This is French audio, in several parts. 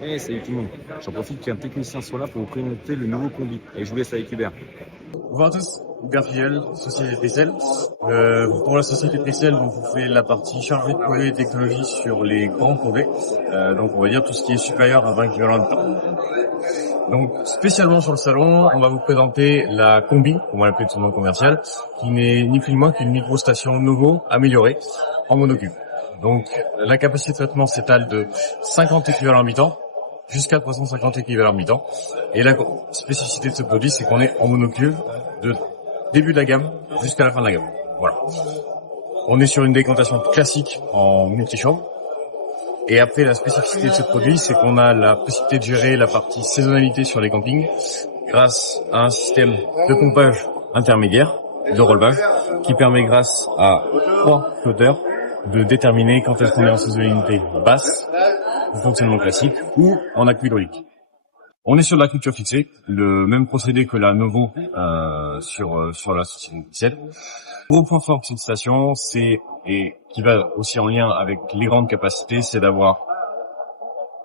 Hey, salut tout le monde. J'en profite qu'un technicien soit là pour vous présenter le nouveau combi. Et je vous laisse avec Hubert. Bonjour à tous, Hubert Filleul, Société Tricel. Pour la Société Tricel, donc on fait la partie chargée de projet et technologie sur les grands projets. Donc on va dire tout ce qui est supérieur à 20 équivalents de temps. Donc spécialement sur le salon, on va vous présenter la Combi, on va l'appeler de son nom commercial, qui n'est ni plus ni moins qu'une microstation Novo améliorée en monocube. Donc la capacité de traitement s'étale de 50 équivalents mi-temps jusqu'à 350 équivalents mi-temps. Et la spécificité de ce produit, c'est qu'on est en monocube de début de la gamme jusqu'à la fin de la gamme. Voilà. On est sur une décantation classique en multichambre. Et après, la spécificité de ce produit, c'est qu'on a la possibilité de gérer la partie saisonnalité sur les campings grâce à un système de pompage intermédiaire, de relevage, qui permet grâce à 3 flotteurs de déterminer quand est-ce qu'on est en saisonnalité basse, en fonctionnement classique, ou en accu hydraulique. On est sur de la culture fixée, le même procédé que la Novo sur la société Tricel. Gros point fort de cette station, et qui va aussi en lien avec les grandes capacités, c'est d'avoir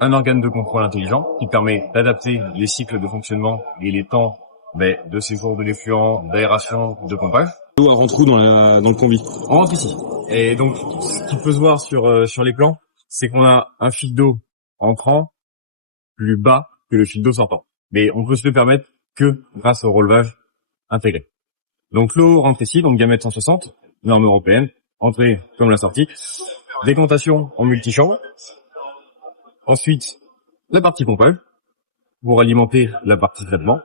un organe de contrôle intelligent qui permet d'adapter les cycles de fonctionnement et les temps de séjour de l'effluent, d'aération, de pompage. Où on rentre où dans le combi? On rentre ici. Et donc, ce qui peut se voir sur les plans, c'est qu'on a un fil d'eau entrant plus bas que le fil d'eau sortant. Mais on peut se le permettre que grâce au relevage intégré. Donc l'eau rentre ici, donc diamètre 160, norme européenne, entrée comme la sortie, décantation en multichambre. Ensuite, la partie pompage pour alimenter la partie traitement.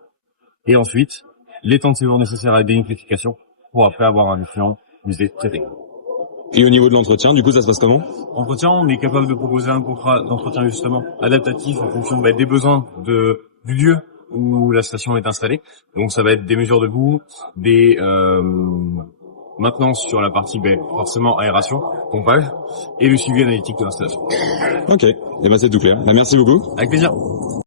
Et ensuite, les temps de séjour nécessaires à la dénitrification pour après avoir un effluent usé traité. Et au niveau de l'entretien, du coup, ça se passe comment? Entretien, on est capable de proposer un contrat d'entretien justement adaptatif en fonction des besoins du lieu où la station est installée. Donc ça va être des mesures de boue, des maintenance sur la partie forcément aération, pompage et le suivi analytique de l'installation. Ok, et c'est tout clair. Merci beaucoup. Avec plaisir.